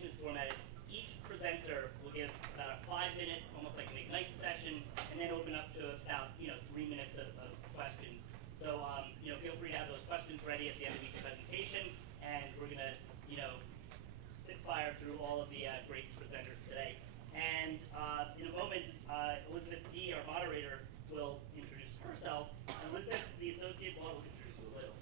session is formatted. Each presenter will give about a 5-minute, almost like an Ignite session, and then open up to about 3 minutes of questions. So feel free to have those questions ready at the end of each presentation, and we're gonna spitfire through all of the great presenters today. And in a moment, Elisabeth D, our moderator, will introduce herself. And Elisabeth's the associate. Well, we'll introduce you a little.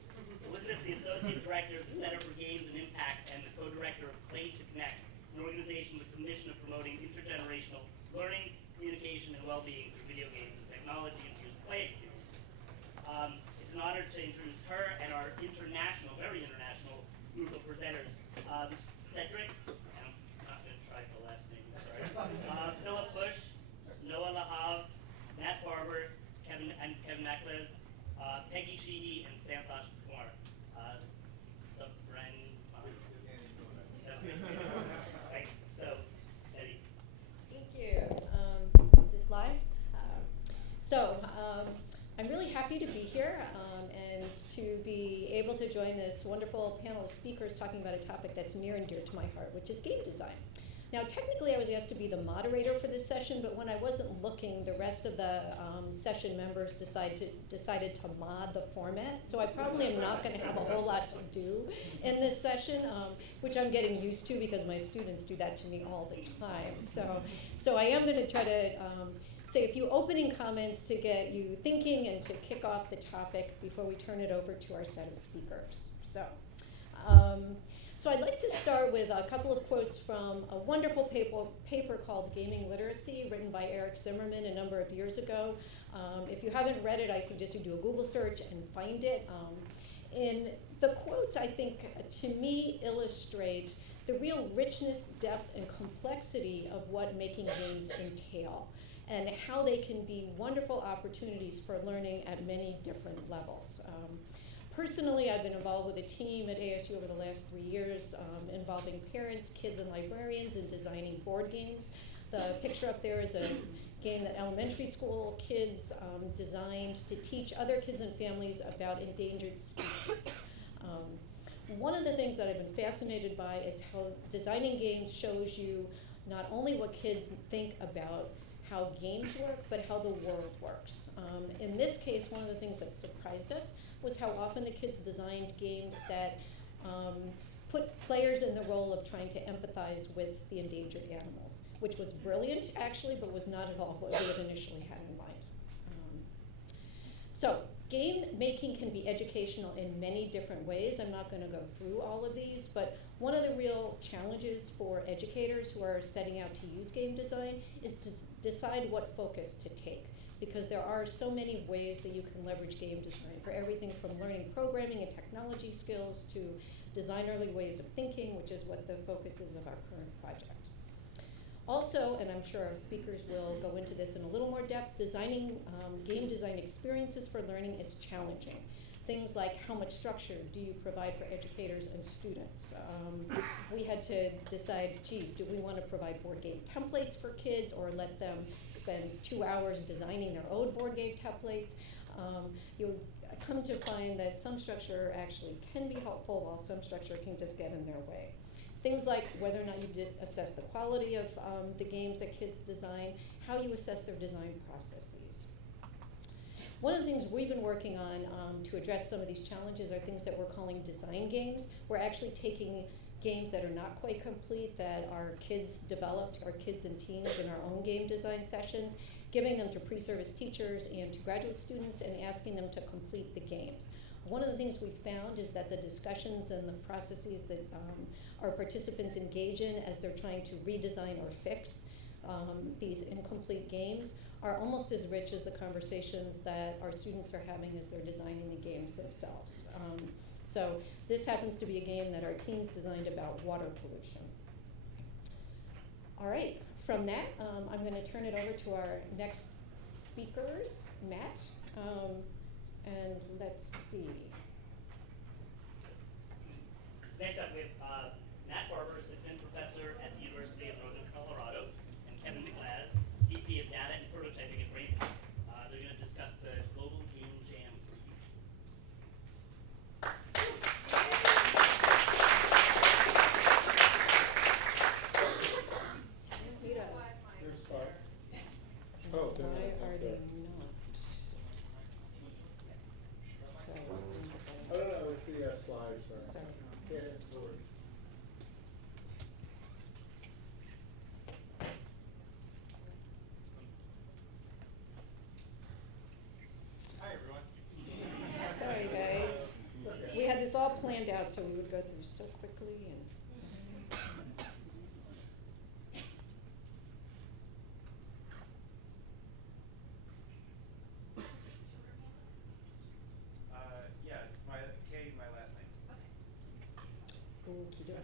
Elisabeth's the associate director of the Center for Games and Impact and the co-director of Play to Connect, an organization with the mission of promoting intergenerational learning, communication, and well-being through video games and technology-infused play experiences. It's an honor to introduce her and our international, very international group of presenters. Cedric, I'm not going to try the last name, sorry. Philipp, Busch, Noah Lahav, Matt Barber, Kevin Macles, Peggy, Sheehy, and Santosh Kumar. Suffern. Thanks. So, Eddie. Thank you. Is this live? I'm really happy to be here and to be able to join this wonderful panel of speakers talking about a topic that's near and dear to my heart, which is game design. Now, technically, I was asked to be the moderator for this session, but when I wasn't looking, the rest of the session members decided to mod the format. So I probably am not going to have a whole lot to do in this session, which I'm getting used to because my students do that to me all the time. So I am going to try to say a few opening comments to get you thinking and to kick off the topic before we turn it over to our set of speakers. So I'd like to start with a couple of quotes from a wonderful paper called Gaming Literacy, written by Eric Zimmerman a number of years ago. If you haven't read it, I suggest you do a Google search and find it. And the quotes, I think, to me, illustrate the real richness, depth, and complexity of what making games entail, and how they can be wonderful opportunities for learning at many different levels. Personally, I've been involved with a team at ASU over the last 3 years involving parents, kids, and librarians in designing board games. The picture up there is a game that elementary school kids designed to teach other kids and families about endangered species. One of the things that I've been fascinated by is how designing games shows you not only what kids think about how games work, but how the world works. In this case, one of the things that surprised us was how often the kids designed games that put players in the role of trying to empathize with the endangered animals, which was brilliant, actually, but was not at all what we had initially had in mind. So game making can be educational in many different ways. I'm not going to go through all of these, but one of the real challenges for educators who are setting out to use game design is to decide what focus to take, because there are so many ways that you can leverage game design, for everything from learning programming and technology skills to designerly ways of thinking, which is what the focus is of our current project. Also, and I'm sure our speakers will go into this in a little more depth, designing game design experiences for learning is challenging. Things like how much structure do you provide for educators and students? We had to decide, geez, do we want to provide board game templates for kids or let them spend 2 hours designing their own board game templates? You'll come to find that some structure actually can be helpful while some structure can just get in their way. Things like whether or not you did assess the quality of the games that kids design, how you assess their design processes. One of the things we've been working on to address some of these challenges are things that we're calling design games. We're actually taking games that are not quite complete, that our kids developed, our kids and teens in our own game design sessions, giving them to pre-service teachers and to graduate students and asking them to complete the games. One of the things we found is that the discussions and the processes that our participants engage in as they're trying to redesign or fix these incomplete games are almost as rich as the conversations that our students are having as they're designing the games themselves. So this happens to be a game that our teens designed about water pollution. All right, from that, I'm going to turn it over to our next speakers, Matt. And let's see. Next up, we have Matt Barber, assistant professor at the University of Northern Colorado, and Kevin Macles, VP of Data and Prototyping at Rainbow. They're going to discuss the Global Game Jam preview. Yeah, no worries. Hi, everyone. Sorry, guys. We had this all planned out so we would go through so quickly and. Yeah, it's my K, my last name. Okey-doke.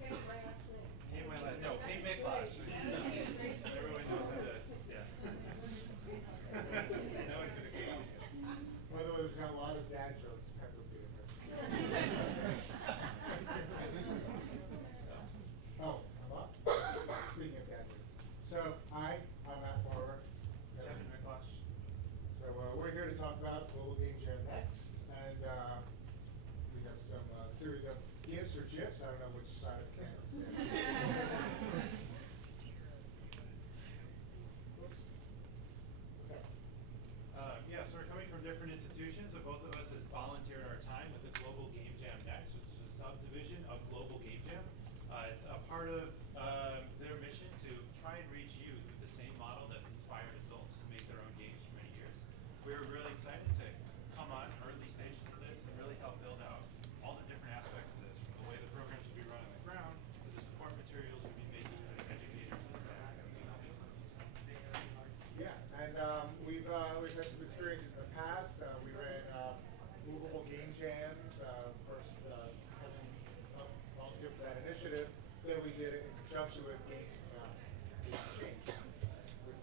K, my last no, K McLash. Everyone knows how to, yeah. No one's gonna K. By the way, we've got a lot of dad jokes peppered through it. Oh, I'm up? Speaking of dad jokes. So, hi, I'm Matt Farber. Kevin McLash. So, we're here to talk about Global Game Jam next, and, we have some, series of GIFs or GIFs, I don't know which side of the camera it's in. Whoops. Okay. Yeah, so we're coming from different institutions, but both of us has volunteered our time with the Global Game Jam Next, which is a subdivision of Global Game Jam. It's a part of their mission to try and reach youth with the same model that's inspired adults to make their own games for many years. We're really excited to come on early stages of this and really help build out all the different aspects of this, from the way the programs will be run on the ground to the support materials we'll be making for the educators and staff and the helping some. Yeah, and we've had some experiences in the past. We ran movable game jams. First, Kevin volunteered for that initiative. Then we did it in conjunction with Game Exchange with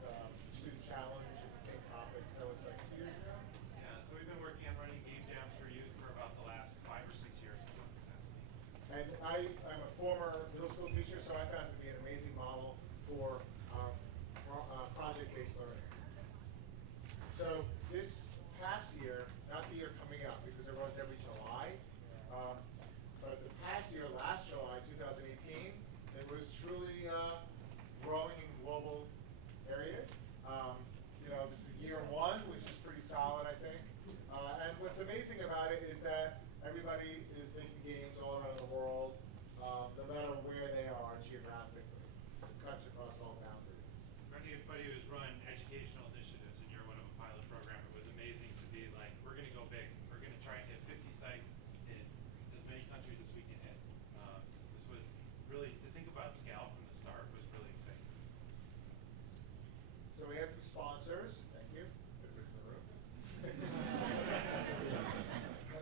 Student Challenge and the same topics. That was like 2 years ago. Yeah, so we've been working on running game jams for youth for about the last 5 or 6 years in some capacity. And I'm a former middle school teacher, so I found it to be an amazing model for project-based learning. So this past year, not the year coming up, because it runs every July, but the past year, last July, 2018, it was truly growing in global areas. This is year 1, which is pretty solid, I think. And what's amazing about it is that everybody is making games all around the world, no matter where they are geographically. It cuts across all boundaries. For anybody who's run educational initiatives and you're one of a pilot program, it was amazing to be like, we're going to go big. We're going to try and hit 50 sites in as many countries as we can hit. This was really, to think about scale from the start was really exciting. So we had some sponsors. Thank you. Everybody's in the room.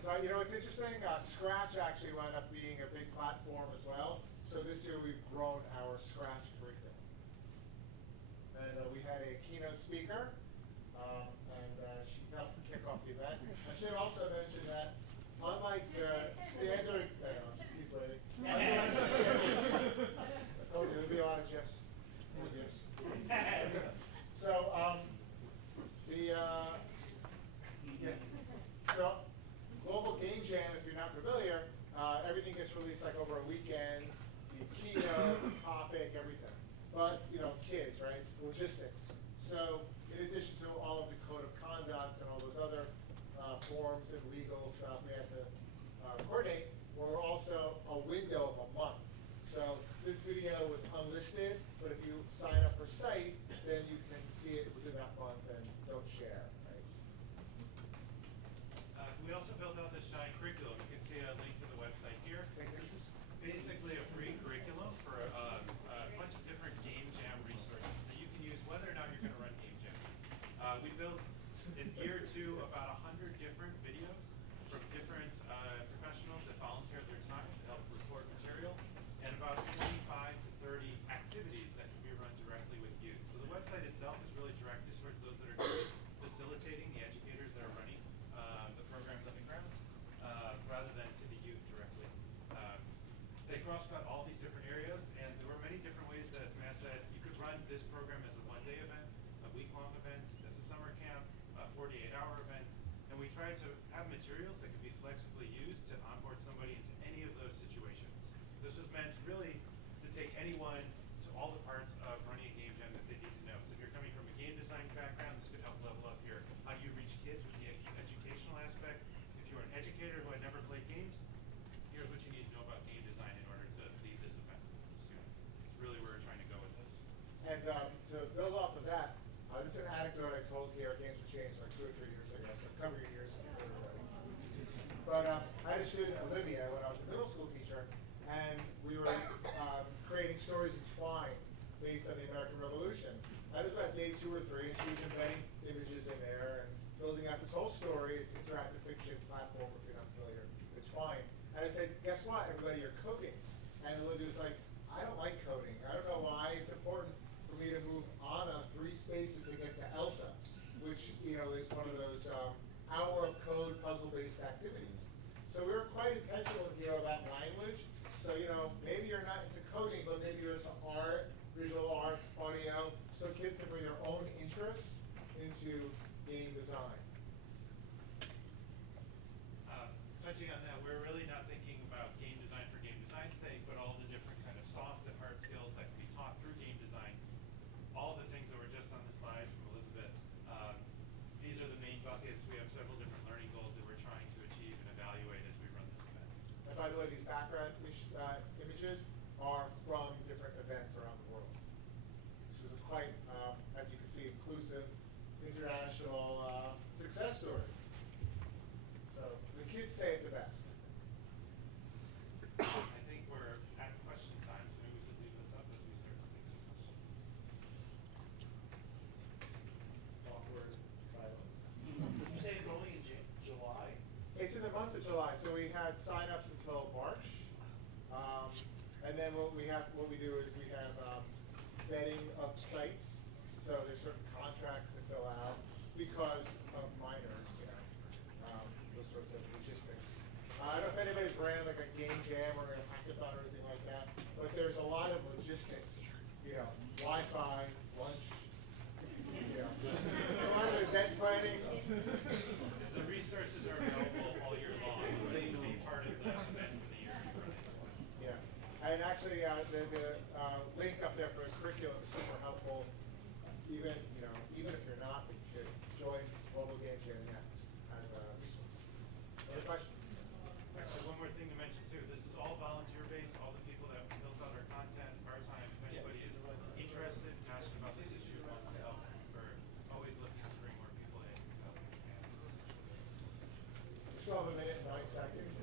But it's interesting. Scratch actually wound up being a big platform as well. So this year we've grown our Scratch curriculum. And we had a keynote speaker, and she helped kick off the event. I should also mention that unlike standard, excuse lady. Oh, there'll be a lot of GIFs. More GIFs. So, so Global Game Jam, if you're not familiar, everything gets released like over a weekend, the keynote, the topic, everything. But, kids, right? It's logistics. So, in addition to all of the code of conduct and all those other forms and legal stuff we have to coordinate, we're also a window of a month. So, this video was unlisted, but if you sign up for site, then you can see it within that month and don't share, right? We also built out this Shine curriculum. You can see a link to the website here. This is basically a free curriculum for a bunch of different game jam resources that you can use whether or not you're going to run game jams. We built in year 2 about 100 different videos from different professionals that volunteered their time to help report material, and about 25 to 30 activities that can be run directly with youth. So the website itself is really directed towards those that are going to be facilitating the educators that are running the programs on the ground, rather than to the youth directly. They cross-cut all these different areas, and there were many different ways that, as Matt said, you could run this program as a one-day event, a week-long event, as a summer camp, a 48-hour event, and we tried to have materials that could be flexibly used to onboard somebody into any of those situations. This was meant really to take anyone to all the parts of running a game jam that they need to know. So if you're coming from a game design background, this could help level up here. How do you reach kids with the educational aspect? If you're an educator who had never played games, here's what you need to know about games. to build off of that, this is an anecdote I told here at Games for Change like 2 or 3 years ago, so cover your ears and everybody. But I had a student, Olivia, when I was a middle school teacher, and we were creating stories in twine based on the American Revolution. That was about day 2 or 3, and she was embedding images in there and building out this whole story. It's interactive fiction platform, if you're not familiar with twine. And I said, guess what, everybody, you're coding. And Olivia was like, I don't like coding. I don't know why. It's important for me to move Anna 3 spaces to get to Elsa, which is one of those hour of code puzzle-based activities. So we were quite intentional here about language. So maybe you're not into coding, but maybe you're into art, visual arts, audio. So kids can bring their own interests into game design. Touching on that, we're really not thinking about game design for game design's sake, but all the different kind of soft and hard skills that can be taught through game design. All the things that were just on the slide from Elisabeth, these are the main buckets. We have several different learning goals that we're trying to achieve and evaluate as we run this event. And by the way, these background images are from different events around the world. This was a quite, as you can see, inclusive, international success story. So the kids say it the best. I think we're at question time, so maybe we could leave this up as we start to take some questions. Awkward silence. Did you say it's only in July? It's in the month of July, so we had sign-ups until March. And then what we do is we have vetting of sites. So there's certain contracts to fill out because of minors, those sorts of logistics. I don't know if anybody's ran like a game jam or a hackathon or anything like that, but there's a lot of logistics, Wi-Fi, lunch, a lot of event planning. The resources are available all year long, so they can be part of the event for the year you're running. Yeah, and actually the link up there for the curriculum is super helpful. Even if you're not, you should join Global Game Jam Next as a resource. Other questions? Actually, one more thing to mention too. This is all volunteer-based. All the people that built out our content, our time. If anybody is interested, passionate about this issue, wants to help, we're always looking to bring more people in to help expand. We still have a minute and 9 seconds.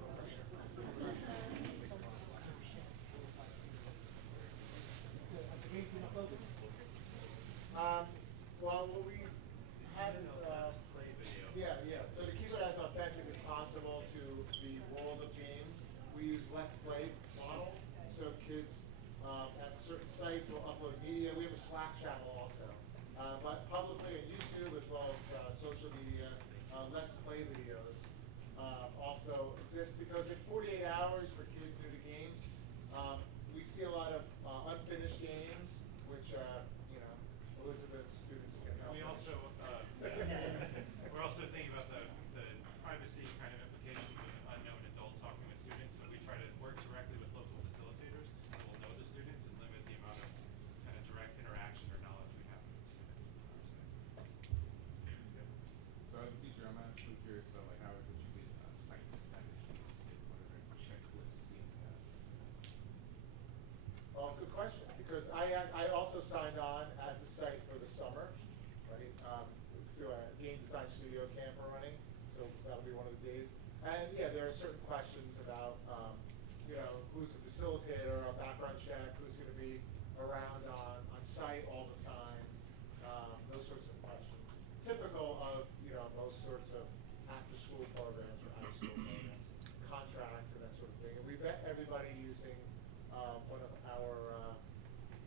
Well, what we have is, Let's play video. yeah. So to keep it as authentic as possible to the world of games, we use Let's Play model. So kids at certain sites will upload media. We have a Slack channel also. But publicly on YouTube as well as social media, Let's Play videos also exist because in 48 hours for kids new to games, we see a lot of unfinished games, which Elisabeth's students can help. We also, we're also thinking about the privacy kind of implications of an unknown adult talking with students. So we try to work directly with local facilitators that will know the students and limit the amount of kind of direct interaction or knowledge we have with the students on our side. So as a teacher, I'm actually curious about how would you be a site that is whatever checklists you have. Well, good question, because I also signed on as a site for the summer, right? Through a game design studio camp we're running, so that'll be one of the days. And yeah, there are certain questions about, who's a facilitator, a background check, who's going to be around on site all the time, those sorts of questions. Typical of, most sorts of after-school programs or out-of-school programs, contracts and that sort of thing. And we vet everybody using one of our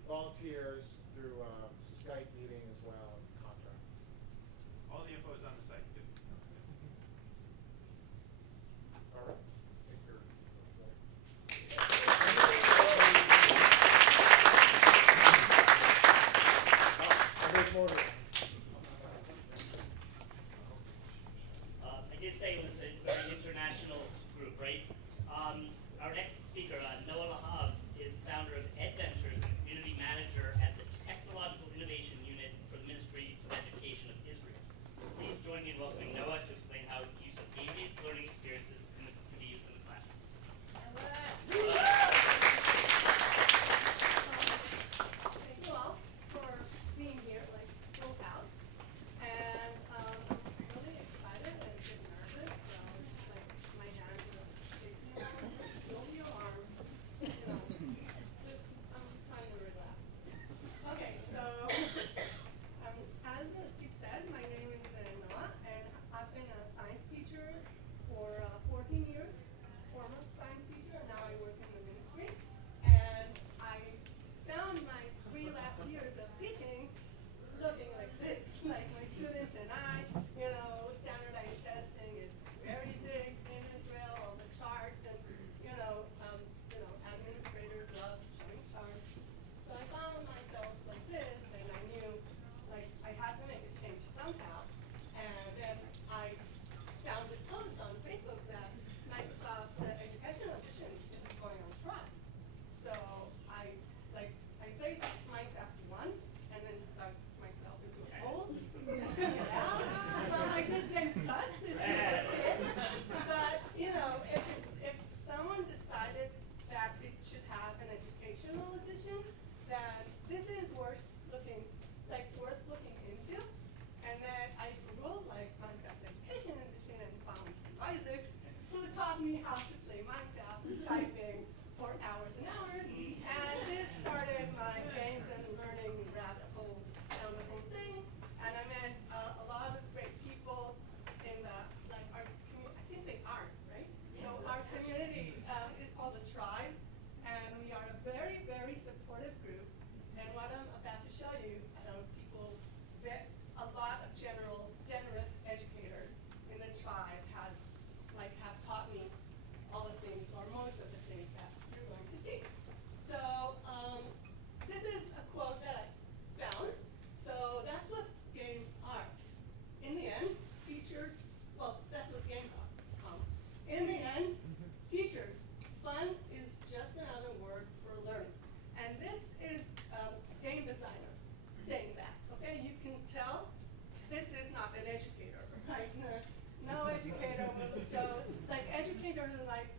volunteers through Skype meeting as well, and contracts. All the info is on the site too. All right. Take your I did say it was a very international group, right? Our next speaker, Noah Lahab, is the founder of Adventures and community manager at the Technological Innovation Unit for the Ministry of Education of Israel. Please join me in welcoming that this is worth looking into. And then I Googled like Minecraft Education Edition and found Steve Isaacs, who taught me how to play Minecraft, Skyping for hours and hours. And this started my games and learning rabbit hole down the whole thing. And I met a lot of great people in the, like our community, I can say art, right? So our community is called the Tribe, and we are a very, very supportive group. And what I'm about to show you, people, a lot of generous educators in the Tribe have taught me all the things, or most of the things that you're going to see. So this is a quote that I found. So that's what games are. In the end, that's what games are. In the end, teachers, fun is just another word for learning. And this is a game designer saying that, okay? You can tell this is not an educator, right? No educator will show, like educators are like,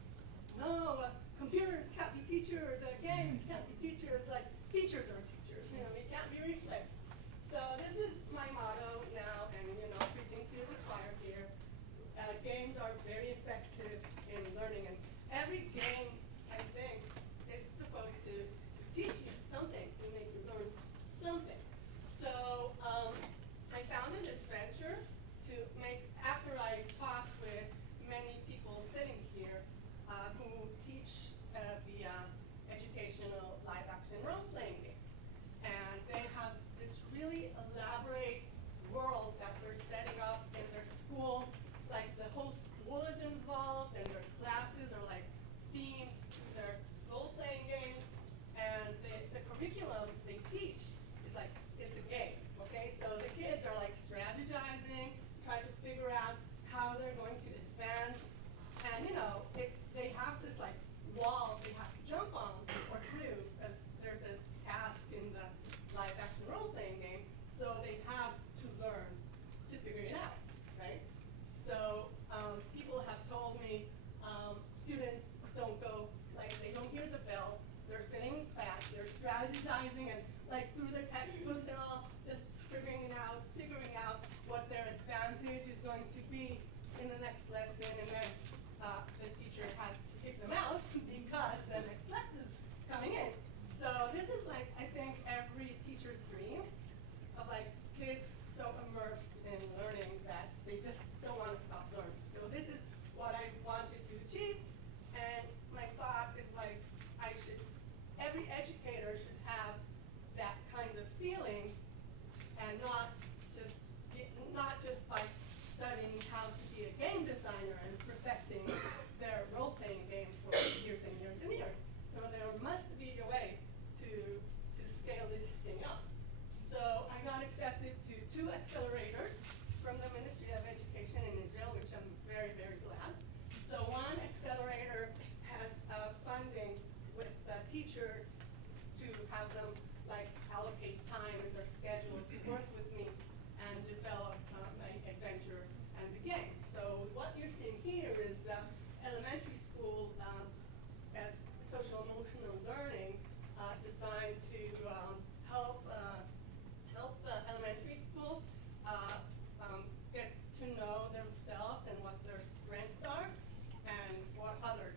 no, computers can't be teachers, games can't be teachers, like teachers are teachers, it can't be reflex. So this is my motto now, and preaching to the choir here. Games are very effective in learning, and every game, I think, is supposed to teach you something, to make you learn something. So I found an adventure to make, after I talked with many people sitting here who teach the educational live action role-playing game. And they have this really elaborate world that they're setting up in their school. Like the whole school is involved, and their classes are like themed to their role-playing games. And the curriculum they teach is like, it's a game, okay? So the kids are like strategizing, trying to figure out how they're going to advance. And they have this like wall they have to jump on or through, as there's a task in the live action role-playing game. So they have to learn to figure it out, right? So people have told me students don't go, like they don't hear the bell, they're sitting in class, they're strategizing and like through their textbooks and all, just figuring out what their advantage is going to be in the next lesson, and then the teacher has to kick them out because the next lesson is coming in. So this is like, I think, every teacher's dream of like kids so immersed in learning that they just don't want to stop learning. So this is what I wanted to achieve, and my thought is like, every educator should have that kind of feeling, and not just by studying how to be a game designer and perfecting their role-playing game for years and years and years. So there must be a way to scale this thing up. So I got accepted to 2 accelerators from the Ministry of Education in Israel, which I'm very, very glad. So one accelerator has funding with teachers to have them like allocate time in their schedule to work with me and develop my adventure and the game. So what you're seeing here is elementary school as social emotional learning designed to help elementary schools get to know themselves and what their strengths are and what others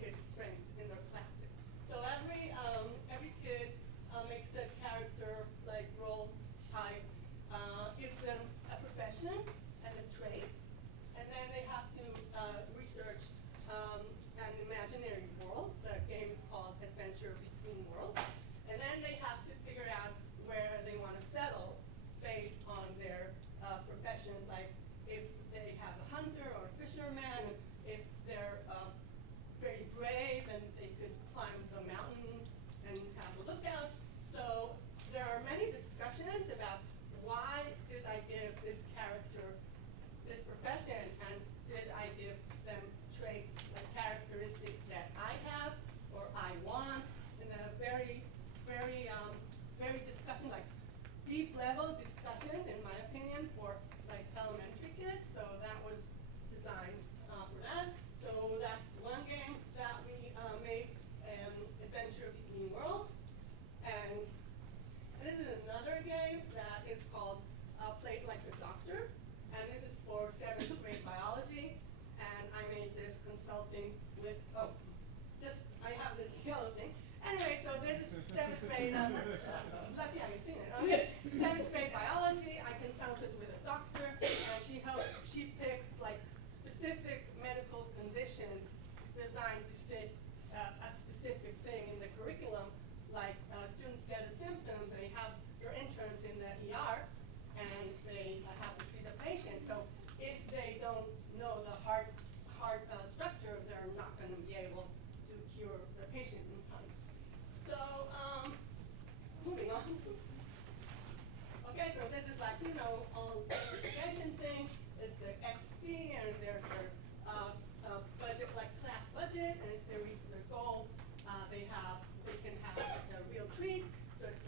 kids' strengths in their classes. So every kid makes a character like role type, gives them a profession and the traits, and then they have to research an imaginary world. The game is called Adventure Between Worlds, and then they have to figure out where they want to settle based on their professions, like if they have a hunter or a fisherman, if they're very brave and they could climb the mountain and have a lookout. So there are many discussions about why did I give this character this profession, and did I give them traits, like characteristics that I have or I want, and then a very, very, very discussion, like deep level discussions, in my opinion, for like elementary kids. So that was designed for that. So that's one game that we made, Adventure Between Worlds. And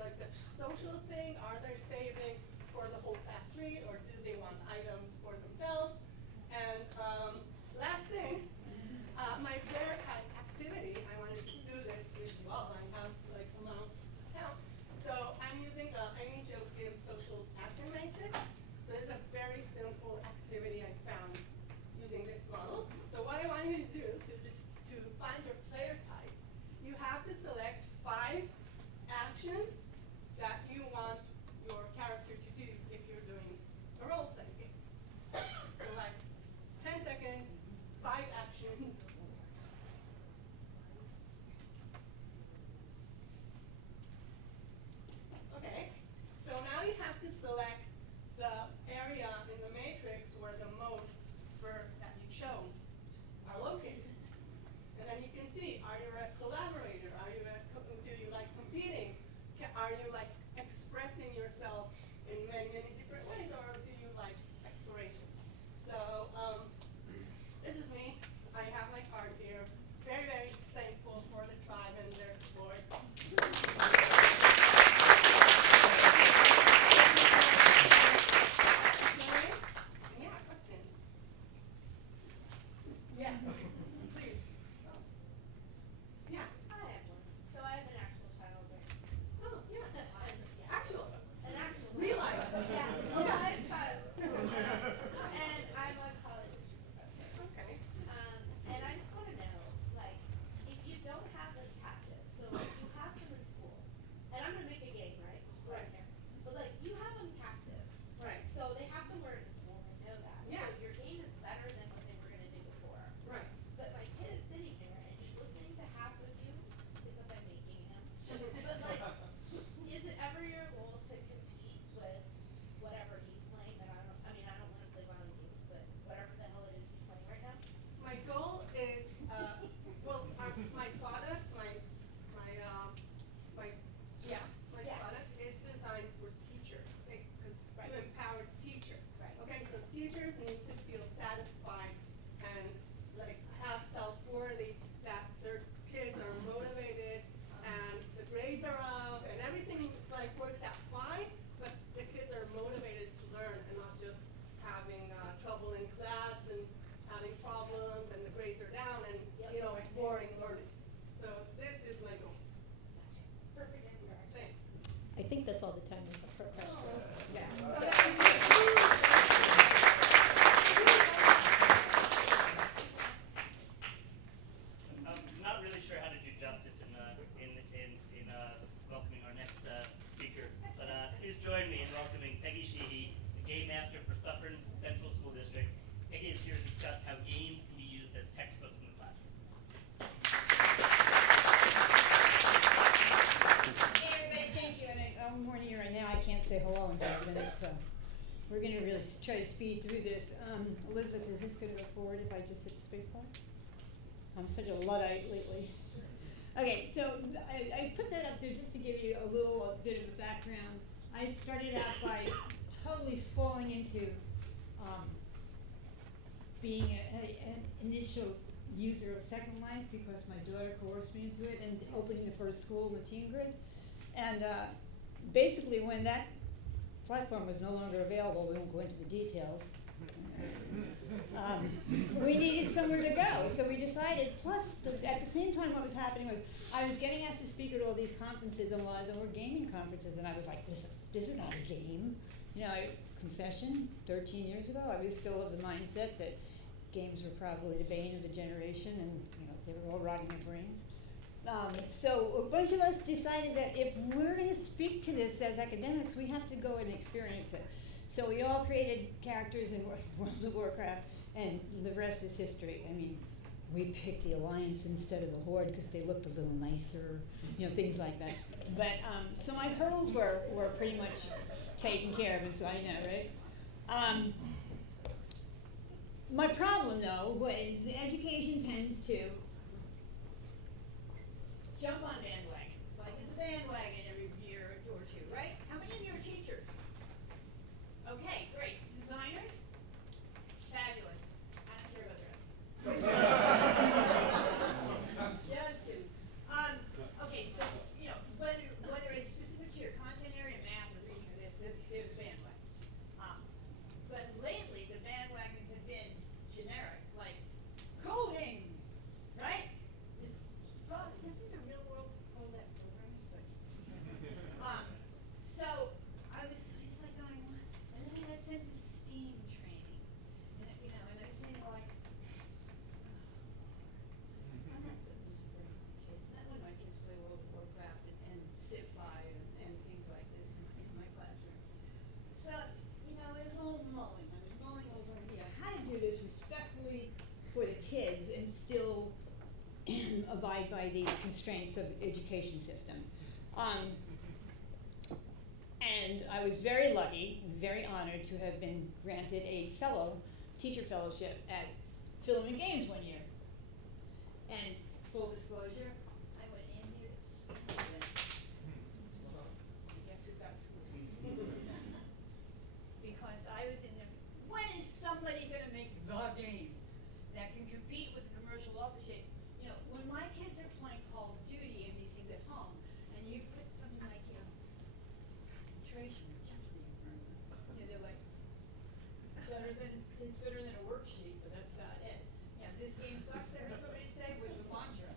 like the social thing? Are they saving for the whole class to read, or do they want items for themselves? And last thing, my player had activity. I wanted to do this with you all. I have like a long account. So I'm using AnyJoke social action matrix. So it's a very simple activity I found using this model. So what I want you to do to find your player type, you have to select 5 actions that you want your character to do if you're doing a role-playing game. So like 10 seconds, 5 actions. Okay, so now you have to select the area in the matrix where the most verbs that you chose are located. And then you can see, are you a collaborator? Do you like competing? Are you like expressing yourself in many, many different ways, or do you like exploration? So this is me. I have my card here. Very, very thankful for the tribe and their support. Yeah, questions? Yeah, please. Yeah. I have one. So I have an actual child there. Oh, yeah. Yeah. Actual. An actual. Real life. Yeah. Well, I have a child. And I'm a college history professor. Okay. And I just want to know, like, if you don't have them captive, so like you have them in school, and I'm gonna make a game, right? Right. Here. But like you have them captive. Right. So they have to learn in school. They know that. Yeah. So your game is better than what they were gonna do before. Right. But my kid is sitting there and he's listening to half of you because I'm making him. But like, is it ever your goal to compete with whatever he's playing that I don't want to play violent games, but whatever the hell it is he's playing right now? My goal is, my product, my Yeah. product is designed for teachers, because Right. to empower teachers. Right. Okay, so teachers need to feel satisfied and like have self-worthy that their kids are motivated and the grades are up and everything like works out fine, but the kids are motivated to learn and not just having trouble in class and having problems and the grades are down and Yep. it's boring learning. So this is my goal. Perfect answer. Thanks. I think that's all the time we have for questions. Yeah. So that's I'm not really sure how to do justice in welcoming our next speaker, but please join me in welcoming Peggy Sheehy, the Game Master for Suffern Central School District. Peggy is here to discuss how games can be used as textbooks in the classroom. Hey everybody, thank you. And I'm warning you right now, I can't say hello in 5 minutes, so we're gonna really try to speed through this. Elisabeth, is this gonna go forward if I just hit the space bar? I'm such a Luddite lately. Okay, so I put that up there just to give you a bit of a background. I started out by totally falling into being an initial user of Second Life because my daughter coerced me into it and opening the first school in the Teen Grid. And basically when that platform was no longer available, we won't go into the details, we needed somewhere to go. So we decided, plus at the same time what was happening was I was getting asked to speak at all these conferences, and a lot of them were gaming conferences, and I was like, this is not a game. Confession, 13 years ago, I was still of the mindset that games were probably the bane of the generation, and they were all rotting their brains. So a bunch of us decided that if we're going to speak to this as academics, we have to go and experience it. So we all created characters in World of Warcraft, and the rest is history. I mean, we picked the Alliance instead of the Horde because they looked a little nicer, things like that. But so my hurdles were pretty much taken care of, and so I know, right? My problem, though, was education tends to jump on bandwagons. Like there's a bandwagon every year or two, right? How many of you are teachers? Okay, great. Designers? Fabulous. I don't care about the rest. Just kidding. Okay, so whether it's specific to your constraints of the education system. And I was very lucky and very honored to have been granted a teacher fellowship at Philipp and Games one year. And full disclosure, I went in there to school then. Guess who got schooled? Because I was in there, when is somebody gonna make the game that can compete with the commercial office? You know, when my kids are playing Call of Duty and these things at home, and you put something like, you know, concentration or jeopardy in front of them, you know, they're like, it's better than a worksheet, but that's about it. Yeah, this game sucks, I heard somebody say, was the mantra.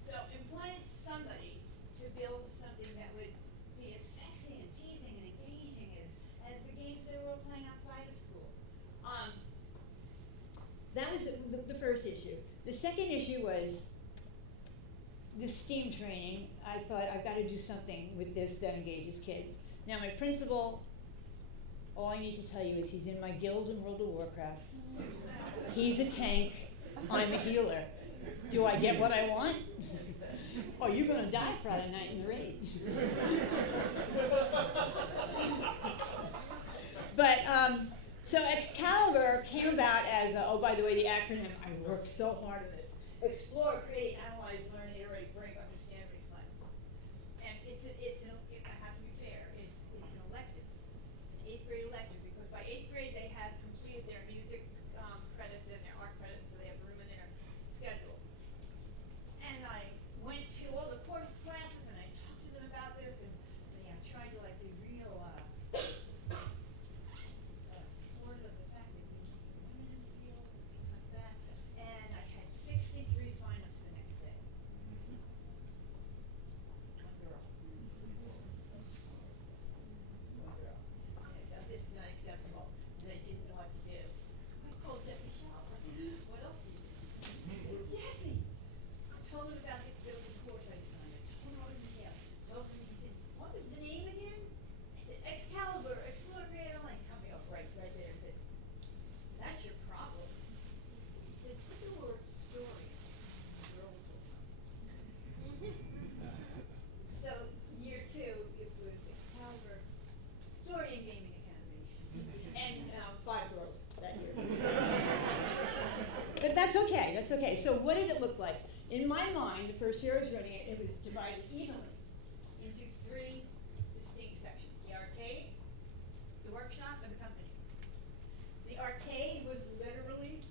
So it wanted somebody to build something that would be as sexy and teasing and engaging as the games they were playing outside of school. That was the first issue. The second issue was the STEAM training. I thought, I've got to do something with this that engages kids. Now, my principal, all I need to tell you is he's in my guild in World of Warcraft. He's a tank, I'm a healer. Do I get what I want? Oh, you're gonna die Friday night in the raid. But, so Excalibur came about as, oh, by the way, the acronym, I worked so hard on this. Explore, create, analyze, learn, iterate, break, understand, reflect. And I have to be fair, it's an elective, an 8th grade elective, because by 8th grade they had completed their music credits and their art credits, so they have room in their schedule. And I went to all the course classes and I talked to them about this, and I tried to like be real supportive of the fact that we need women in the field and things like that. And I had 63 signups the next day. One girl. So this is not acceptable, and I didn't know what to do. I called Jesse Shaw. What else do you do? Jesse! I told him about the course I designed. I told him what was entailed. Told him, he said, what was the name again? I said, Excalibur, Explore, Create, Online. Company, oh, right there. I said, that's your problem. He said, put the word story. The girls will come. So, year 2, it was Excalibur, Story and Gaming Academy. And 5 girls that year. But that's okay, that's okay. So what did it look like? In my mind, the first year I was running it, it was divided evenly into 3 distinct sections. The arcade, the workshop, and the company. The arcade was literally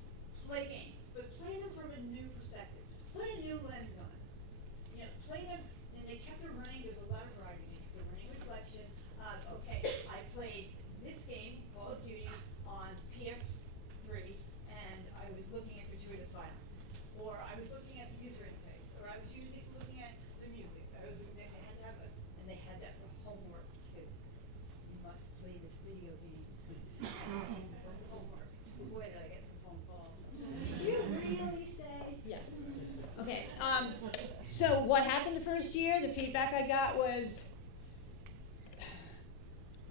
play games, but play them from a new perspective. Put a new lens on it. You know, play them, and they kept them running. There's a lot of variety. The running reflection. Okay, I played this game, Call of Duty, on PS3, and I was looking at gratuitous violence, or I was looking at the user interface, or I was looking at the music. They had to have and they had that for homework too. You must play this video game. Homework. Boy, did I get some phone calls. Did you really say? Yes. Okay. So what happened the first year? The feedback I got was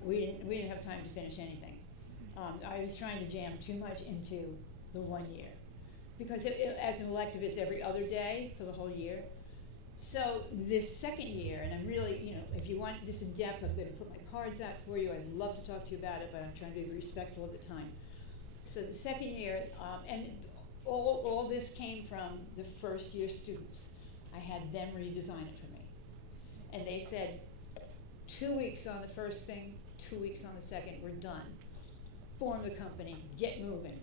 we didn't have time to finish anything. I was trying to jam too much into the 1 year, because as an elective, it's every other day for the whole year. So this second year, and I'm really, you know, if you want this in depth, I'm going to put my cards out for you. I'd love to talk to you about it, but I'm trying to be respectful of the time. So the second year, and all this came from the first year students. I had them redesign it for me. And they said, 2 weeks on the first thing, 2 weeks on the second, we're done. Form the company, get moving.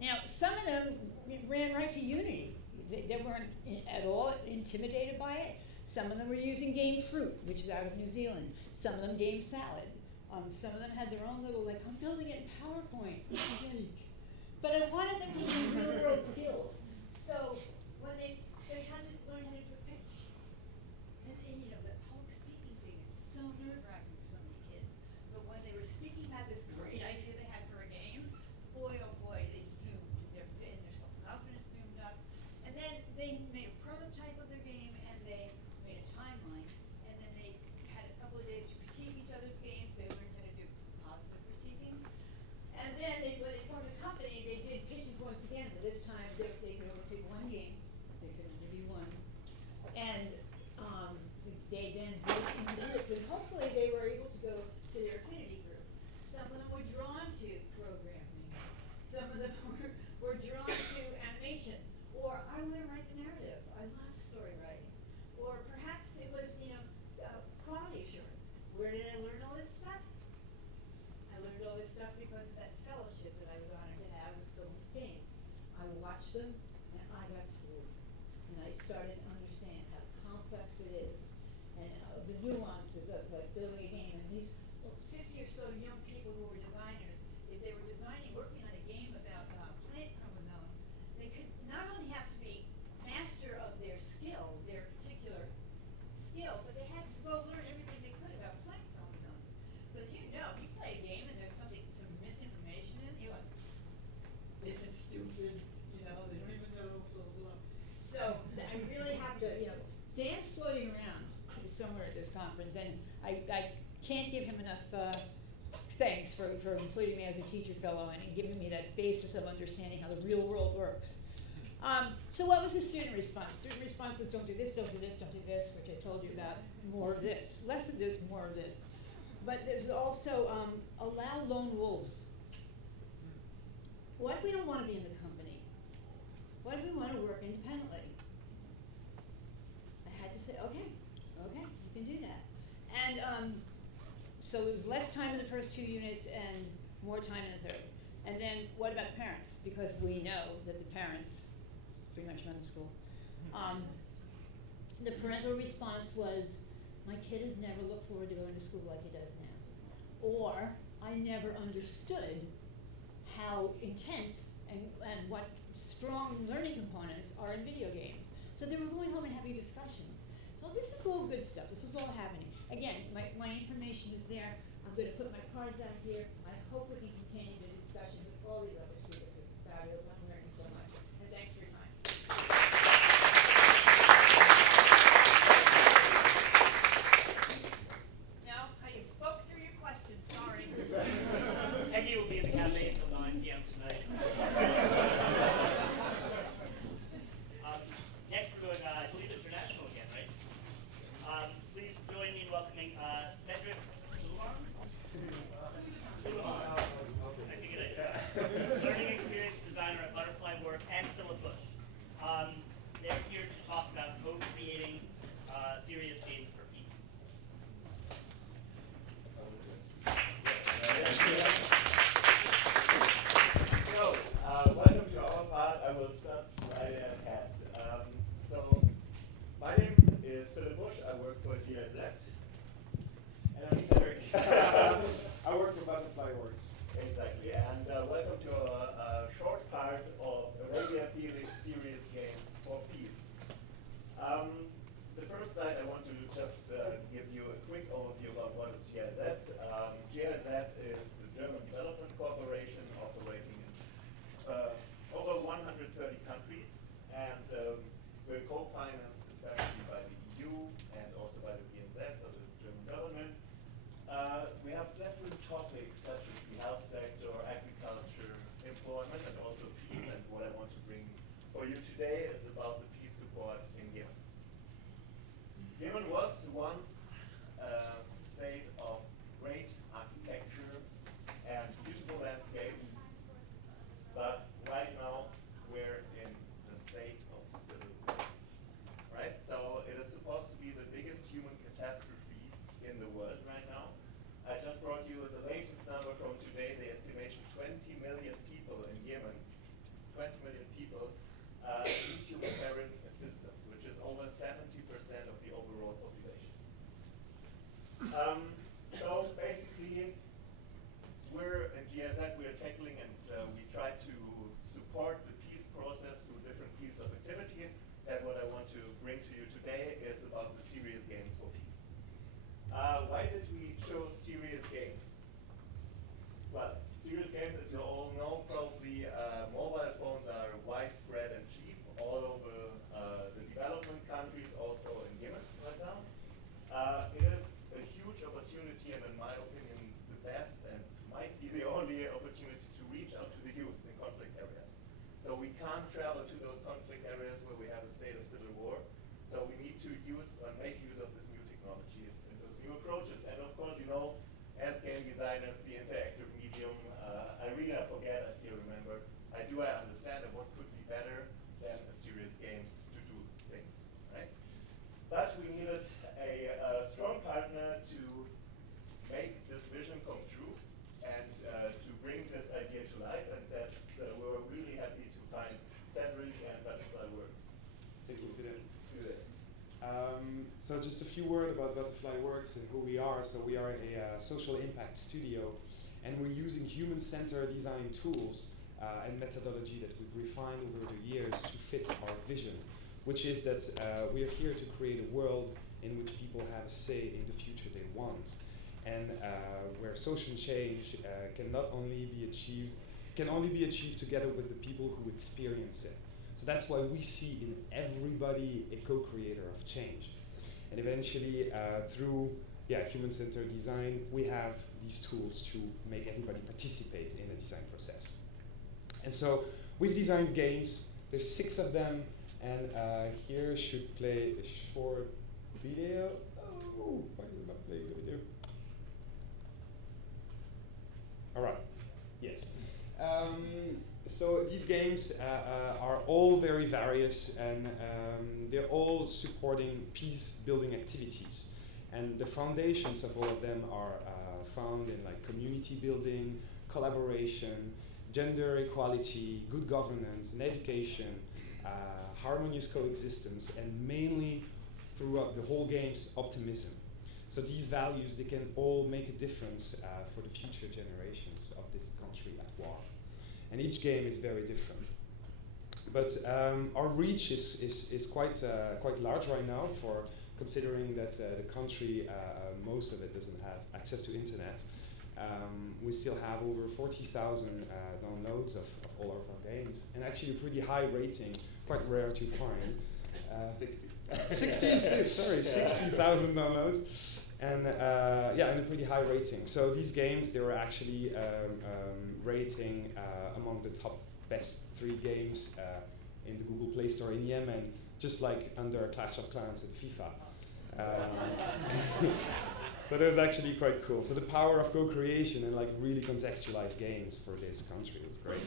Now, some of them ran right to Unity. They weren't at all intimidated by it. Some of them were using Game Fruit, which is out of New Zealand. Some of them Game Salad. Some of them had their own little, like, I'm building it in PowerPoint. But I wanted them to use real world skills. So when they had to learn how to do a pitch. And you know, the public speaking thing is so nerve-wracking for so many kids. But when they were speaking about this great idea they had for a game, boy, oh boy, they zoomed. Their self-confidence zoomed up. And then they made a prototype of their game, and they made a timeline. And then they had a couple of days to critique each other's games. They learned how to do positive critiquing. And then when they formed a company, they did pitches once again, but this time they could only pick one game. They could watched them, and I got schooled. And I started to understand how complex it is, and the nuances of like building a game. And these 50 or so young people who were designers, if they were working on a game about plant chromosomes, they could not only have to be master of their skill, their particular skill, but they had to go learn everything they could about plant chromosomes. Because you play a game and there's some misinformation in it, you're like, this is stupid, they don't even know, blah, blah. So I really have to, Dan's floating around somewhere at this conference, and I can't give him enough thanks for including me as a teacher fellow and giving me that basis of understanding how the real world works. So what was the student response? Student response was don't do this, don't do this, don't do this, which I told you about, more of this. Less of this, more of this. But there's also allow lone wolves. What if we don't want to be in the company? What if we want to work independently? I had to say, okay, you can do that. And so it was less time in the first 2 units and more time in the third. And then what about parents? Because we know that the parents pretty much run the school. The parental response was, my kid has never looked forward to going to school like he does now. Or, I never understood how intense and what strong learning components are in video games. So they were going home and having discussions. So this is all good stuff. This is all happening. Again, my information is there. I'm going to put my cards out here. I hope we can continue the discussion with all these other speakers who are fabulous. I'm learning so much. And thanks for your time. No, I spoke through your questions. Sorry. Peggy will be in the cafe until 9 p.m. tonight. Next we're going, I believe, international again, right? Please join me in welcoming Cedric Suffern. I figured I'd try. Learning experience designer at Butterfly Works, and Philipp Busch. They're here to talk about co-creating serious games for peace. So, welcome to our part. I will start right ahead. So, my name is Philipp Busch. I work for Elisabeth. And I'm Cedric. I work for Butterfly Works. Exactly. And welcome to a short part of Arabia Felix Serious Games for Peace. The first slide, I want to just give you a quick overview about what is GIZ. GIZ is the German Development Corporation operating in over 130 countries, and we're co-financed especially by the EU and also by the BNZ, so the German government. We have different topics such as the health sector, agriculture, employment, and also peace. And what I want to bring for you today is about the peace support in Yemen. Yemen was once a state of great architecture and beautiful landscapes, but right now we're in a state of civil war. Right? So it is supposed to be the biggest human catastrophe in the world right now. I just brought you the latest number from today, the estimation 20 million people in Yemen, 20 million people need humanitarian assistance, which is over 70% of the overall population. So basically, we're at GIZ, we're tackling and we try to support the peace process through different fields of activities. And what I want to bring to you today is about the serious games for peace. Why did we choose serious games? Well, serious games, as you all know, probably mobile phones are widespread and cheap all over the development countries, also in Yemen right now. It is a huge opportunity, and in my opinion, the best and might be the only opportunity to reach out to the youth in conflict areas. So we can't travel to those conflict areas where we have a state of civil war. So we need to use and make use of these new technologies and those new approaches. And of course, you know, as game designers, the interactive medium, I really forget, I still remember, I understand that what could be better than a serious games to do things, right? But we needed a strong partner to make this vision come true and to bring this idea to life, and that's, we were really happy to find Cedric So just a few words about Butterfly Works and who we are. So we are a social impact studio, and we're using human-centered design tools and methodology that we've refined over the years to fit our vision, which is that we're here to create a world in which people have a say in the future they want, and where social change can only be achieved together with the people who experience it. So that's why we see in everybody a co-creator of change. And eventually, through human-centered design, we have these tools to make everybody participate in the design process. And so we've designed games. There's 6 of them, and here should play a short video. Oh, why is it not playing the video? All right. Yes. So these games are all very various, and they're all supporting peace-building activities. And the foundations of all of them are found in like community building, collaboration, gender equality, good governance, and education, harmonious coexistence, and mainly throughout the whole game's optimism. So these values, they can all make a difference for the future generations of this country at war. And each game is very different. But our reach is quite large right now, for considering that the country, most of it doesn't have access to internet. We still have over 40,000 downloads of all of our games, and actually a pretty high rating, quite rare to find. 60,000 downloads, and and a pretty high rating. So these games, they were actually rating among the top best 3 games in the Google Play Store in Yemen, just like under Clash of Clans and FIFA. So that was actually quite cool. So the power of co-creation and like really contextualized games for this country was great.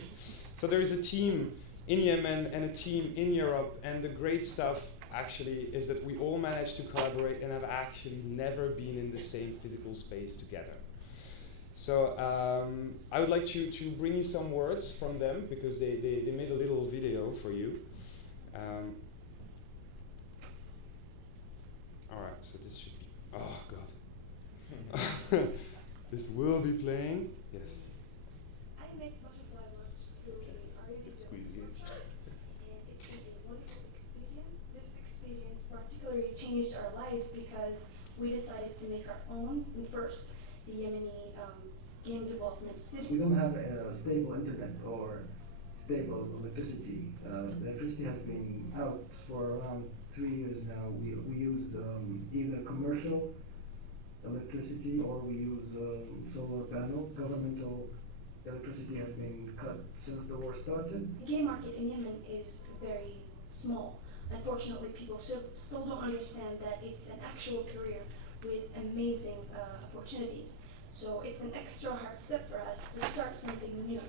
So there is a team in Yemen and a team in Europe, and the great stuff actually is that we all managed to collaborate and have actually never been in the same physical space together. So I would like to bring you some words from them, because they made a little video for you. All right, so this should be, oh God. This will be playing, yes. I make Butterfly Works through a workshops, and it's been a wonderful experience. This experience particularly changed our lives because we decided to make our own, and first, the Yemeni game development studio. We don't have a stable internet or stable electricity. Electricity has been out for around 3 years now. We use either commercial electricity or we use solar panels. Governmental electricity has been cut since the war started. The game market in Yemen is very small. Unfortunately, people still don't understand that it's an actual career with amazing opportunities. So it's an extra hard step for us to start something new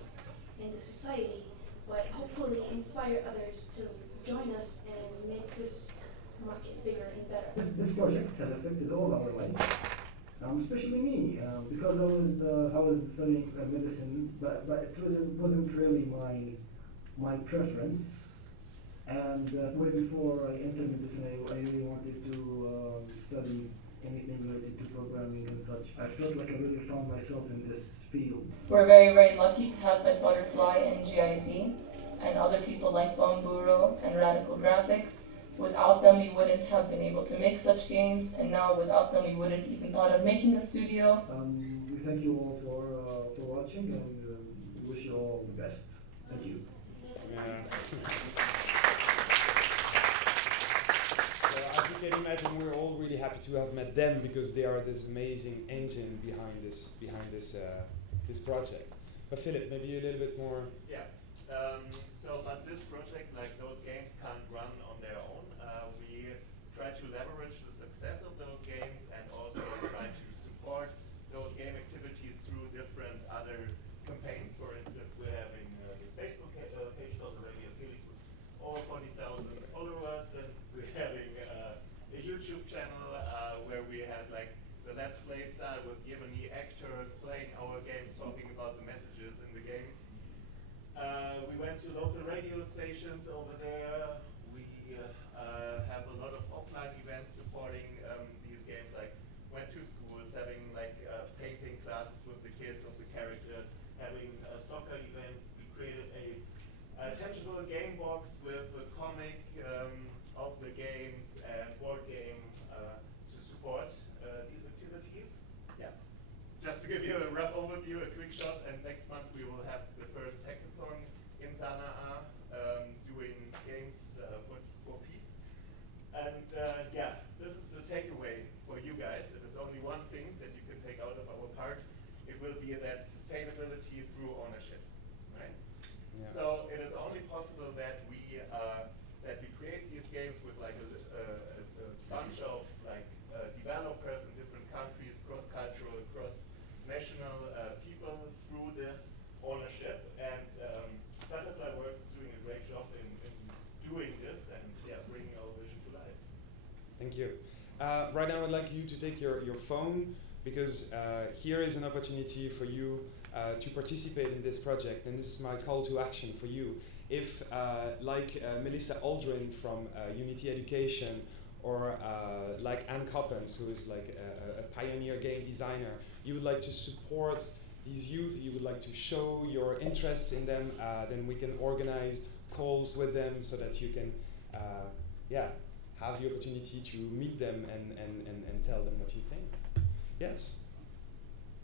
in the society, but hopefully inspire others to join us and make this market bigger and better. This project has affected all our lives, especially me, because I was studying medicine, but it wasn't really my preference. And way before I entered medicine, I really wanted to study anything related to programming and such. I felt like I really found myself in this field. We're very, very lucky to have Pet Butterfly and GIZ and other people like Bamboozle and Radical Graphics. Without them, we wouldn't have been able to make such games, and now without them, we wouldn't even thought of making a studio. We thank you all for watching, and we wish you all the best. Thank you. So as you can imagine, we're all really happy to have met them, because they are this amazing engine behind this project. But Philipp, maybe a little bit more. Yeah. But this project, like those games, can't run on their own. We try to leverage the success of those games and also try to support those game activities through different other campaigns. For instance, we're having this Facebook page called Radio Philipp with over 40,000 followers, and we're having a YouTube channel where we had like the Let's Play style with Yemeni actors playing our games, talking about the messages in the games. We went to local radio stations over there. We have a lot of offline events supporting these games, like went to schools, having like painting classes with the kids of the characters, having soccer events. We created a tangible game box with a comic of the games and board game to support these activities. Yeah. Just to give you a rough overview, a quick shot, and next month we will have the first hackathon in Sanaa doing games for peace. And yeah, this is the takeaway for you guys. If it's only one thing that you can take out of our part, it will be that sustainability through ownership, right? Yeah. So it is only possible that we create these games with like a bunch of like developers in different countries, cross-cultural, cross-national people through this ownership. And Butterfly Works is doing a great job in doing this and bringing our vision to life. Thank you. Right now I'd like you to take your phone, because here is an opportunity for you to participate in this project, and this is my call to action for you. If, like Melissa Aldrin from Unity Education, or like Anne Coppens, who is like a pioneer game designer, you would like to support these youth, you would like to show your interest in them, then we can organize calls with them so that you can have the opportunity to meet them and tell them what you think. Yes.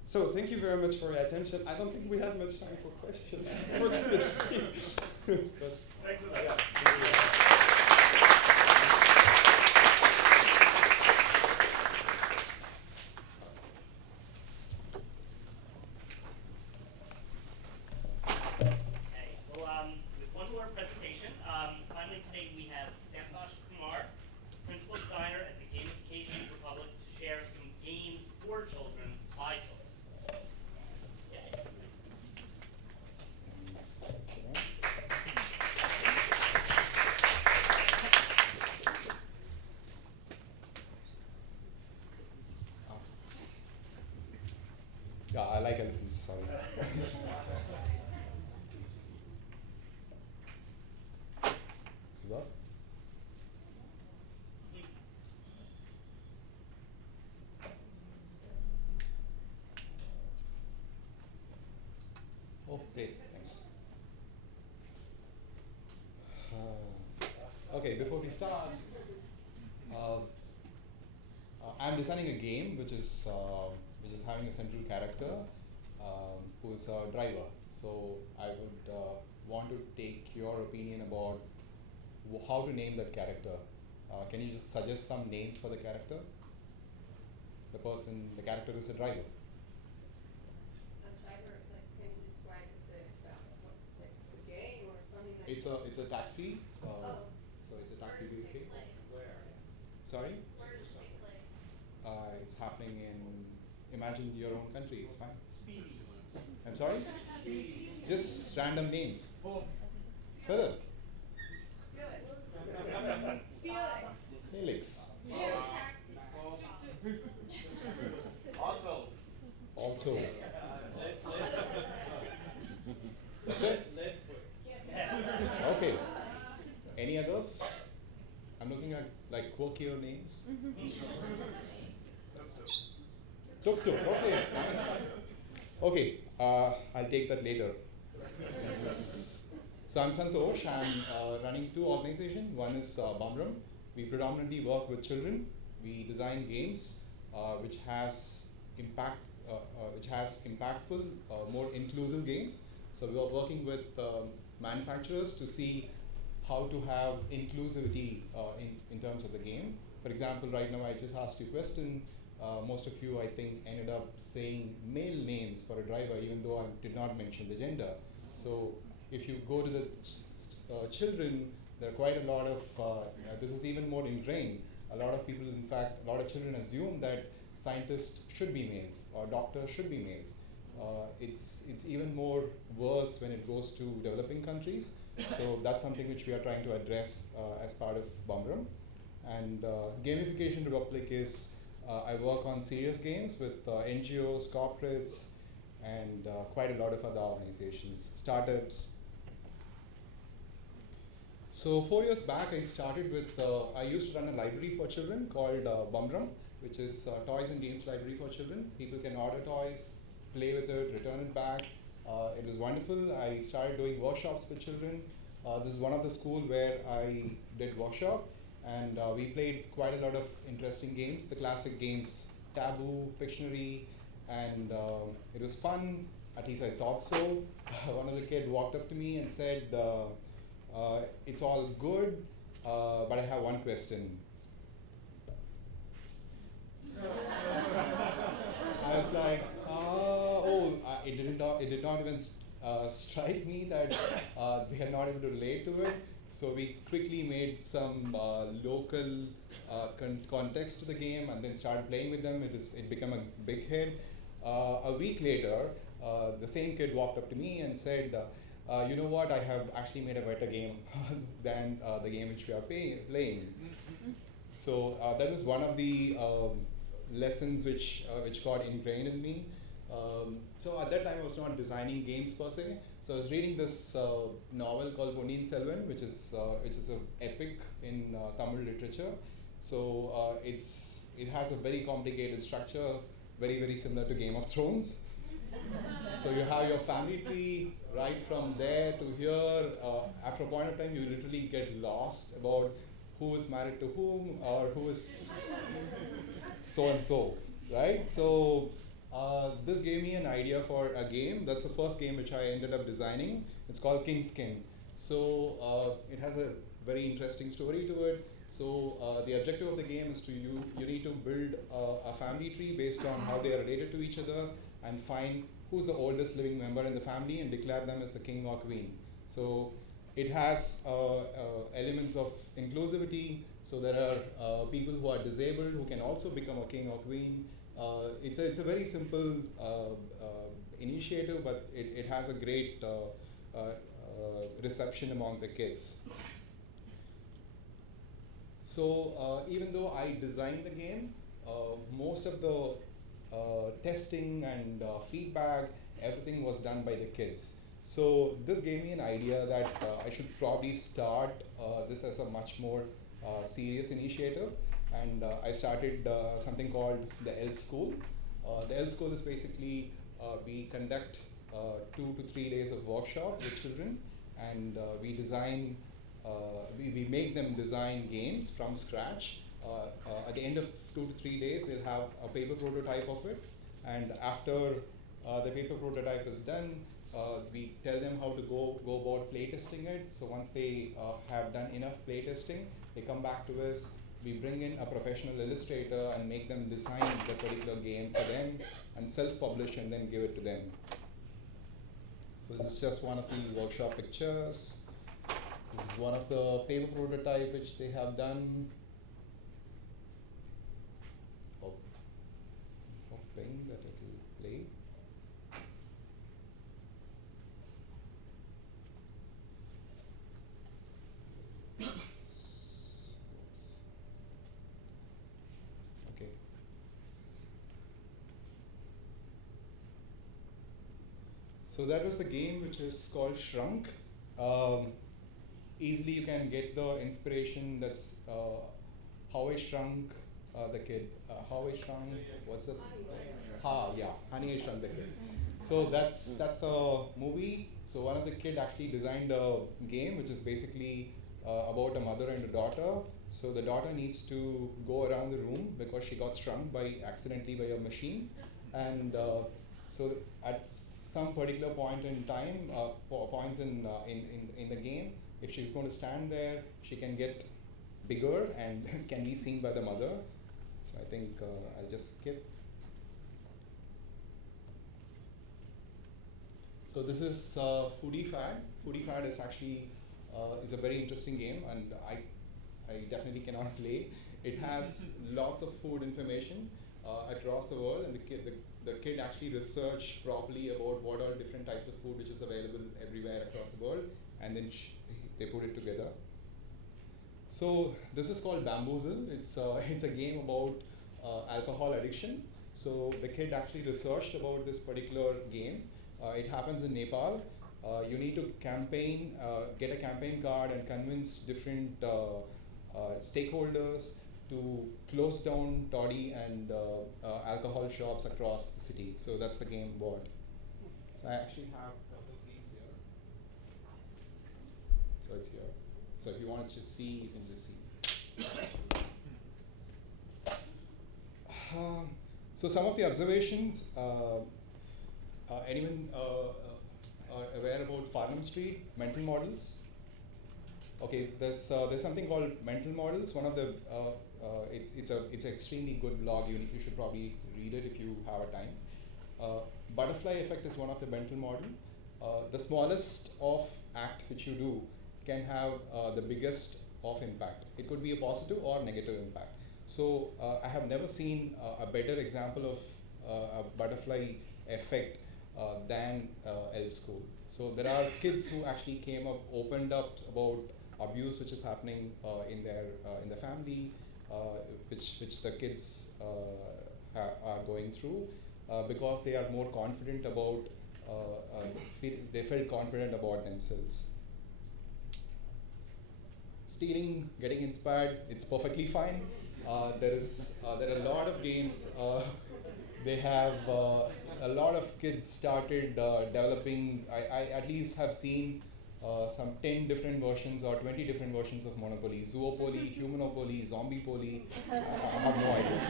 So thank you very much for your attention. I don't think we have much time for questions, unfortunately. But thanks a lot. Yeah. Okay, well, with one more presentation, finally today we have Santosh Kumar, Principal Designer at the Gamification Republic, to share some games for children by children. Yay. Yeah, I like elephants, sorry. Super. Oh, great, thanks. Okay, before we start, I'm designing a game which is having a central character who is a driver. So I would want to take your opinion about how to name that character. Can you just suggest some names for the character? The character is a driver. A driver, like, can you describe the game or something like? It's a taxi. Oh. So it's a taxi-based game. Where? Sorry? Where does it take place? It's happening imagine your own country, it's fine. I'm sorry? Just random names. Philipp. Felix. Alto. That's it? Okay. Any others? I'm looking at like quirkier names. Tuk tuk, okay, nice. Okay, I'll take that later. So I'm Santosh, I'm running two organizations. One is Bamboozle. We predominantly work with children. We design games which has impactful, more inclusive games. So we are working with manufacturers to see how to have inclusivity in terms of the game. For example, right now I just asked you a question. Most of you, I think, ended up saying male names for a driver, even though I did not mention the gender. So if you go to the children, there are quite a lot of, this is even more ingrained. A lot of people, in fact, a lot of children assume that scientists should be males or doctors should be males. It's even more worse when it goes to developing countries. So that's something which we are trying to address as part of Bamboozle. And Gamification Republic is, I work on serious games with NGOs, corporates, and quite a lot of other organizations, startups. So 4 years back, I started with, I used to run a library for children called Bumrum, which is toys and games library for children. People can order toys, play with it, return it back. It was wonderful. I started doing workshops with children. This is one of the school where I did workshop, and we played quite a lot of interesting games. The classic games, Taboo, Pictionary, and it was fun. At least I thought so. One of the kids walked up to me and said, it's all good, but I have one question. I was like, it did not even strike me that they are not able to relate to it. So we quickly made some local context to the game and then started playing with them. It became a big hit. A week later, the same kid walked up to me and said, you know what, I have actually made a better game than the game which we are playing. So that was one of the lessons which got ingrained in me. So at that time I was not designing games per se. So I was reading this novel called Ponniyin Selvan, which is an epic in Tamil literature. So it has a very complicated structure, very, very similar to Game of Thrones. So you have your family tree right from there to here. After a point of time, you literally get lost about who is married to whom or who is so and so, right? So this gave me an idea for a game. That's the first game which I ended up designing. It's called King's Kin. So it has a very interesting story to it. So the objective of the game is you need to build a family tree based on how they are related to each other and find who's the oldest living member in the family and declare them as the king or queen. So it has elements of inclusivity. So there are people who are disabled who can also become a king or queen. It's a very simple initiative, but it has a great reception among the kids. So even though I designed the game, most of the testing and feedback, everything was done by the kids. So this gave me an idea that I should probably start this as a much more serious initiative. And I started something called the ELT School. The ELT School is basically we conduct 2 to 3 days of workshop with children, and we design, we make them design games from scratch. At the end of 2 to 3 days, they'll have a paper prototype of it, and after the paper prototype is done, we tell them how to go about playtesting it. So once they have done enough playtesting, they come back to us. We bring in a professional illustrator and make them design the particular game for them and self-publish and then give it to them. So this is just one of the workshop pictures. This is one of the paper prototype which they have done. Hoping that it will play. Oops. Okay. So that was the game, which is called Shrunk. Easily you can get the inspiration. That's How I Shrunk the Kid. How I Shrunk, what's the? Honey, I Shrunk the Kid. So that's the movie. So one of the kid actually designed a game which is basically about a mother and a daughter. So the daughter needs to go around the room because she got shrunk accidentally by a machine, and so at some particular point in time, points in the game, if she's going to stand there, she can get bigger and can be seen by the mother. So I think I'll just skip. So this is Foodie Fad. Foodie Fad is actually is a very interesting game, and I definitely cannot play. It has lots of food information across the world, and the kid actually researched properly about what are different types of food which is available everywhere across the world, and then they put it together. So this is called Bamboozle. It's a game about alcohol addiction. So the kid actually researched about this particular game. It happens in Nepal, You need to campaign, get a campaign card and convince different stakeholders to close down toddy and alcohol shops across the city. So that's the game board. So I actually have a couple of these here. So it's here. So if you want to just see, you can just see. So some of the observations, anyone are aware about Farnham Street mental models? Okay, there's something called mental models. One of the it's an extremely good blog. You should probably read it if you have a time. Butterfly effect is one of the mental model. The smallest of act which you do can have the biggest of impact. It could be a positive or negative impact. So I have never seen a better example of a butterfly effect than ELF School. So there are kids who actually came up, opened up about abuse which is happening in the family, which the kids are going through, because they are more confident about, they felt confident about themselves. Stealing, getting inspired, it's perfectly fine. There are a lot of games. They have a lot of kids started developing. I at least have seen some 10 different versions or 20 different versions of Monopoly. Zoopoly, Humanopoly, Zombiepoly. I have no idea.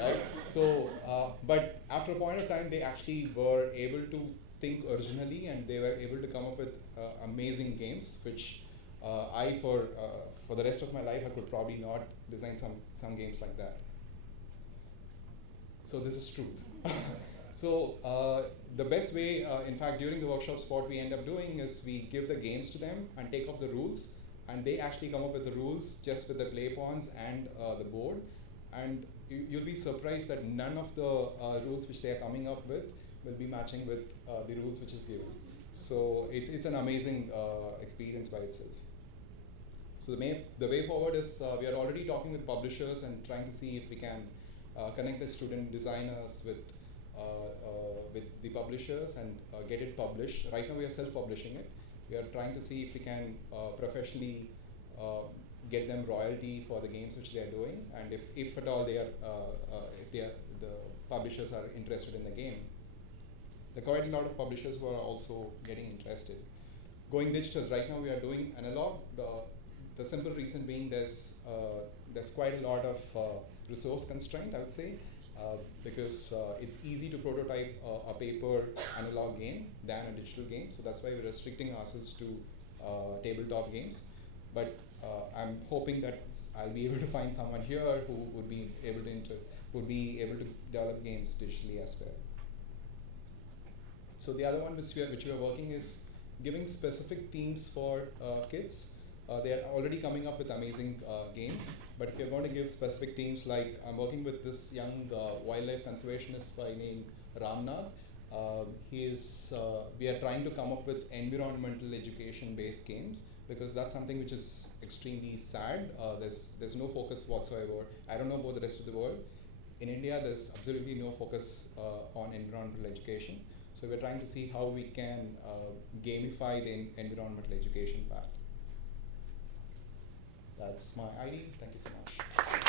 Right? So, but after a point of time, they actually were able to think originally, and they were able to come up with amazing games, which for the rest of my life, I could probably not design some games like that. So this is truth. So the best way, in fact, during the workshops, what we end up doing is we give the games to them and take off the rules, and they actually come up with the rules just with the play pawns and the board. And you'll be surprised that none of the rules which they are coming up with will be matching with the rules which is given. So it's an amazing experience by itself. So the way forward is we are already talking with publishers and trying to see if we can connect the student designers with the publishers and get it published. Right now we are self-publishing it. We are trying to see if we can professionally get them royalty for the games which they are doing, and if at all the publishers are interested in the game. There are quite a lot of publishers who are also getting interested. Going digital, right now we are doing analog. The simple reason being there's quite a lot of resource constraint, I would say, because it's easy to prototype a paper analog game than a digital game. So that's why we're restricting ourselves to tabletop games. But I'm hoping that I'll be able to find someone here who would be able to develop games digitally as well. So the other one which we are working is giving specific themes for kids. They are already coming up with amazing games, but if you're going to give specific themes, like I'm working with this young wildlife conservationist by name Ramnath. We are trying to come up with environmental education-based games, because that's something which is extremely sad. There's no focus whatsoever. I don't know about the rest of the world. In India, there's absolutely no focus on environmental education. So we're trying to see how we can gamify the environmental education part. That's my ID. Thank you so much.